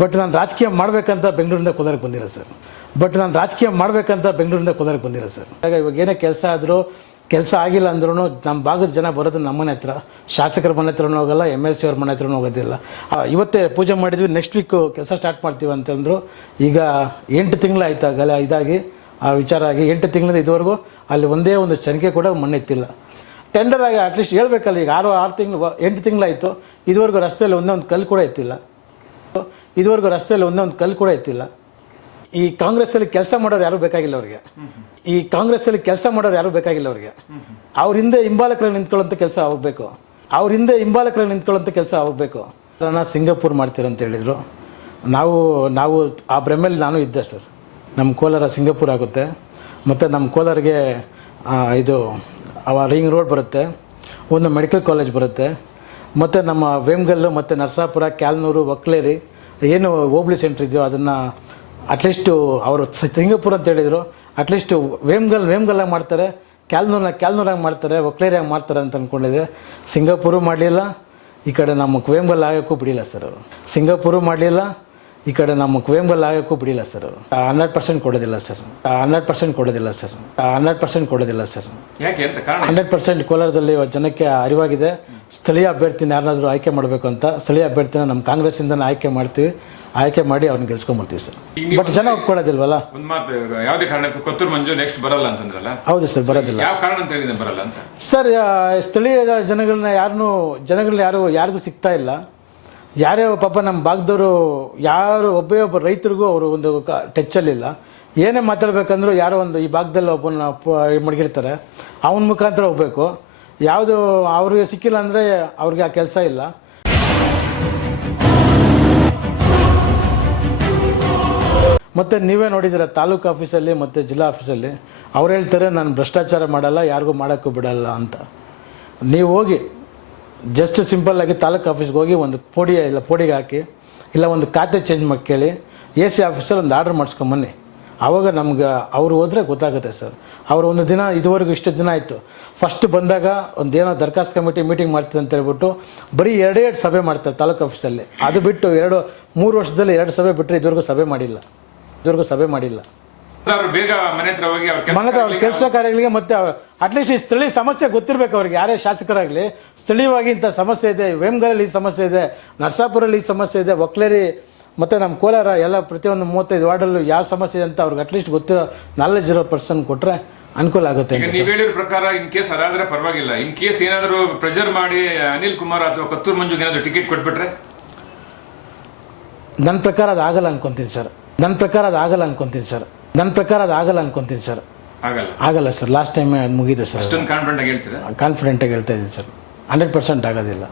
But ನಾನು ರಾಜಕೀಯ ಮಾಡಬೇಕಂತ ಬೆಂಗಳೂರಿಂದ ಕೋಲಾರಕ್ಕೆ ಬಂದಿರೋ ಸರ್. ಇವಾಗ ಏನೇ ಕೆಲಸ ಆದರೂ ಕೆಲಸ ಆಗಿಲ್ಲ ಅಂದ್ರೂ ನಮ್ಮ ಭಾಗದ ಜನ ಬರೋದು ನಮ್ಮ ಮನೆ ಹತ್ರ, ಶಾಸಕರ ಮನೆ ಹತ್ರನೂ ಹೋಗಲ್ಲ, MLC ಅವ್ರ ಮನೆ ಹತ್ರನೂ ಹೋಗೋದಿಲ್ಲ. ಇವತ್ತೇ ಪೂಜೆ ಮಾಡಿದ್ವಿ, ನೆಕ್ಸ್ಟ್ ವೀಕು ಕೆಲಸ ಸ್ಟಾರ್ಟ್ ಮಾಡ್ತೀವಿ ಅಂತಂದರು. ಈಗ 8 ತಿಂಗಳಾಯ್ತಾಗಲ್ಲ ಇದಾಗಿ ಆ ವಿಚಾರ ಆಗಿ 8 ತಿಂಗಳಿಂದ ಇದುವರೆಗೂ ಅಲ್ಲಿ ಒಂದೇ ಒಂದು ಚನಿಕೆ ಕೂಡ ಮಣ್ಣೆತ್ತಿಲ್ಲ. ಟೆಂಡರ್ ಆಗಿ ಅಟ್ಲೀಸ್ಟ್ ಹೇಳ್ಬೇಕಲ್ಲ, ಈಗ 6 ತಿಂಗಳು 8 ತಿಂಗಳಾಯಿತು, ಇದುವರೆಗೂ ರಸ್ತೆಯಲ್ಲಿ ಒಂದೇ ಒಂದು ಕಲ್ಲು ಕೂಡ ಎತ್ತಿಲ್ಲ. ಈ ಕಾಂಗ್ರೆಸ್ಸಲ್ಲಿ ಕೆಲಸ ಮಾಡೋರು ಯಾರೂ ಬೇಕಾಗಿಲ್ಲ ಅವ್ರಿಗೆ. ಅವ್ರ ಹಿಂದೆ ಹಿಂಬಾಲಕರಾಗಿ ನಿಂತ್ಕೊಳ್ಳೋಂಥ ಕೆಲಸ ಆಗಬೇಕು. ಸಿಂಗಾಪುರ್ ಮಾಡ್ತೀರಂತ ಹೇಳಿದರು. ನಾವು ಆ ಭ್ರಮೆಯಲ್ಲಿ ನಾನು ಇದ್ದೆ ಸರ್. ನಮ್ಮ ಕೋಲಾರ ಸಿಂಗಾಪುರ್ ಆಗುತ್ತೆ, ಮತ್ತು ನಮ್ಮ ಕೋಲಾರಿಗೆ ಇದು ರಿಂಗ್ ರೋಡ್ ಬರುತ್ತೆ, ಒಂದು ಮೆಡಿಕಲ್ ಕಾಲೇಜ್ ಬರುತ್ತೆ, ಮತ್ತು ನಮ್ಮ ವೇಮ್ಗಲ್ಲು ಮತ್ತು ನರಸಾಪುರ, ಕ್ಯಾಲ್ನೂರು, ಒಕ್ಲೇರಿ ಏನು ಹೋಬಳಿ ಸೆಂಟ್ರ್ ಇದೆಯೋ ಅದನ್ನು ಅಟ್ಲೀಸ್ಟು ಅವರು ಸಿಂಗಾಪುರ್ ಅಂತ ಹೇಳಿದರು. ಅಟ್ಲೀಸ್ಟು ವೇಮ್ಗಲ್ಲಾಗಿ ಮಾಡ್ತಾರೆ, ಕ್ಯಾಲ್ನೂರಾಗಿ ಮಾಡ್ತಾರೆ, ಒಕ್ಲೇರಿಯಾಗಿ ಮಾಡ್ತಾರೆ ಅಂತ ಅಂದ್ಕೊಂಡಿದ್ದೆ. ಸಿಂಗಾಪುರು ಮಾಡಲಿಲ್ಲ, ಈ ಕಡೆ ನಮ್ಮ ವೇಮ್ಗಲ್ ಆಗೋಕ್ಕೂ ಬಿಡಿಲ್ಲ ಸರ್ ಅವರು. 100% ಕೊಡೋದಿಲ್ಲ ಸರ್. 100% ಕೋಲಾರದಲ್ಲಿ ಜನಕ್ಕೆ ಅರಿವಾಗಿದೆ. ಸ್ಥಳೀಯ ಅಭ್ಯರ್ಥಿನ ಯಾರನ್ನಾದರೂ ಆಯ್ಕೆ ಮಾಡಬೇಕು ಅಂತ, ಸ್ಥಳೀಯ ಅಭ್ಯರ್ಥಿನ ನಮ್ಮ ಕಾಂಗ್ರೆಸ್ಸಿಂದ ಆಯ್ಕೆ ಮಾಡಿ ಅವ್ರನ್ನ ಗೆಲ್ಸ್ಕೊಂಡ್ಬರ್ತೀವಿ ಸರ್. ಬಟ್ ಜನ ಒಪ್ಕೊಳ್ಳೋದಿಲ್ವಲ್ಲ. ಒಂದು ಮಾತು, ಯಾವುದೇ ಕಾರಣಕ್ಕೂ ಕೊತ್ತೂರು ಮಂಜು ನೆಕ್ಸ್ಟ್ ಬರಲ್ಲ ಅಂತಂದ್ರಲ್ಲ? ಹೌದು ಸರ್, ಬರೋದಿಲ್ಲ. ಯಾವ ಕಾರಣ ಅಂತ ಹೇಳಿದ್ರೆ ಬರಲ್ಲ ಅಂತ ಸರ್? ಸ್ಥಳೀಯ ಜನಗಳನ್ನ ಯಾರಿಗೂ ಸಿಗ್ತಾ ಇಲ್ಲ. ಯಾರೇ ಪಾಪ ನಮ್ಮ ಭಾಗದವರು ಒಬ್ಬ ರೈತರಿಗೂ ಅವರು ಒಂದು ಟಚ್ಚಲ್ಲಿಲ್ಲ. ಏನೇ ಮಾತಾಡ್ಬೇಕಂದ್ರೂ ಯಾರೋ ಒಂದು ಈ ಭಾಗದಲ್ಲಿ ಒಬ್ಬನ ಮಡಗಿರ್ತಾರೆ, ಅವನ ಮುಖಾಂತರ ಹೋಗ್ಬೇಕು. ಯಾವುದು ಅವ್ರಿಗೆ ಸಿಕ್ಕಿಲ್ಲ ಅಂದರೆ ಅವ್ರಿಗೆ ಆ ಕೆಲಸ ಇಲ್ಲ. ಮತ್ತು ನೀವೇ ನೋಡಿದ್ದೀರ ತಾಲೂಕು ಆಫೀಸಲ್ಲಿ ಮತ್ತು ಜಿಲ್ಲಾ ಆಫೀಸಲ್ಲಿ ಅವ್ರು ಹೇಳ್ತಾರೆ, ನಾನು ಭ್ರಷ್ಟಾಚಾರ ಮಾಡಲ್ಲ, ಯಾರಿಗೂ ಮಾಡೋಕ್ಕೂ ಬಿಡಲ್ಲ ಅಂತ. ನೀವು ಹೋಗಿ ಜಸ್ಟ್ ಸಿಂಪಲ್ಲಾಗಿ ತಾಲೂಕು ಆಫೀಸ್ಗೆ ಹೋಗಿ ಒಂದು ಪೋಡಿಗೆ ಹಾಕಿ, ಇಲ್ಲ ಒಂದು ಖಾತೆ ಚೇಂಜ್ ಮಾಡಿ ಕೇಳಿ, AC ಆಫೀಸಲ್ಲಿ ಒಂದು ಆರ್ಡ್ರ್ ಮಾಡಿಸ್ಕೊಂಬನ್ನಿ. ಆವಾಗ ನಮ್ಗೆ ಅವ್ರು ಹೋದರೆ ಗೊತ್ತಾಗುತ್ತೆ ಸರ್. ಅವರು ಒಂದು ದಿನ ಇದುವರೆಗೂ ಇಷ್ಟು ದಿನ ಆಯಿತು, ಫಸ್ಟ್ ಬಂದಾಗ ಒಂದೇನೋ ದರ್ಖಾಸ್ತು ಕಮಿಟಿ ಮೀಟಿಂಗ್ ಮಾಡ್ತಾರೆ ಅಂತ ಹೇಳ್ಬಿಟ್ಟು ಬರೀ 2 ಸಭೆ ಮಾಡ್ತಾರೆ ತಾಲೂಕು ಆಫೀಸಲ್ಲಿ. ಅದು ಬಿಟ್ಟು 3 ವರ್ಷದಲ್ಲಿ 2 ಸಭೆ ಬಿಟ್ಟರೆ ಇದುವರೆಗೂ ಸಭೆ ಮಾಡಿಲ್ಲ. ಬೇಗ ಮನೆ ಹತ್ರ ಹೋಗಿ ಅವ್ರ ಕೆಲಸ ಕಾರ್ಯಗಳಿಗೆ, ಮತ್ತು ಅಟ್ಲೀಸ್ಟ್ ಈ ಸ್ಥಳೀಯ ಸಮಸ್ಯೆ ಗೊತ್ತಿರಬೇಕು ಅವ್ರಿಗೆ. ಯಾರೇ ಶಾಸಕರಾಗಲಿ ಸ್ಥಳೀಯವಾಗಿ ಇಂಥ ಸಮಸ್ಯೆ ಇದೆ, ವೇಮ್ಗಲಲ್ಲಿ ಈ ಸಮಸ್ಯೆ ಇದೆ, ನರಸಾಪುರಲ್ಲಿ ಈ ಸಮಸ್ಯೆ ಇದೆ, ಒಕ್ಲೇರಿ ಮತ್ತು ನಮ್ಮ ಕೋಲಾರ ಎಲ್ಲ ಪ್ರತಿಯೊಂದು 35 ವಾರ್ಡಲ್ಲೂ ಯಾವ ಸಮಸ್ಯೆ ಇದೆ ಅಂತ ಅವ್ರಿಗೆ ಅಟ್ಲೀಸ್ಟ್ ಗೊತ್ತಿರೋ ನಾಲೆಜ್ ಇರೋ ಪರ್ಸನ್ ಕೊಟ್ಟರೆ ಅನುಕೂಲ ಆಗುತ್ತೆ. ನೀವು ಹೇಳಿರೋ ಪ್ರಕಾರ ಇನ್ ಕೇಸ್ ಅದಾದರೆ ಪರವಾಗಿಲ್ಲ, ಇನ್ ಕೇಸ್ ಏನಾದರೂ ಪ್ರೆಷರ್ ಮಾಡಿ ಅನಿಲ್ ಕುಮಾರ್ ಅಥವಾ ಕೊತ್ತೂರು ಮಂಜುಗೆ ಏನಾದರೂ ಟಿಕೆಟ್ ಕೊಟ್ಬಿಟ್ರೆ? ನನ್ನ ಪ್ರಕಾರ ಅದು ಆಗಲ್ಲ ಅನ್ಕೊಂತೀನಿ ಸರ್. ಆಗಲ್ಲ ಸರ್. ಲಾಸ್ಟ್ ಟೈಮ್ ಅದು ಮುಗಿದು ಸರ್. ಕಾನ್ಫಿಡೆಂಟಾಗಿ ಹೇಳ್ತಾ ಇದ್ದೀನಿ ಸರ್. 100% ಆಗೋದಿಲ್ಲ.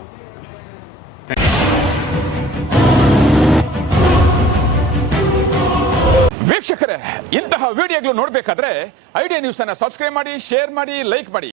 ವೀಕ್ಷಕರೇ, ಇಂತಹ ವಿಡಿಯೋಗಳು ನೋಡಬೇಕಾದ್ರೆ ಐಡಿಯಾ ನ್ಯೂಸ್ ಅನ್ನು ಸಬ್ಸ್ಕ್ರೈಬ್ ಮಾಡಿ, ಶೇರ್ ಮಾಡಿ, ಲೈಕ್ ಮಾಡಿ.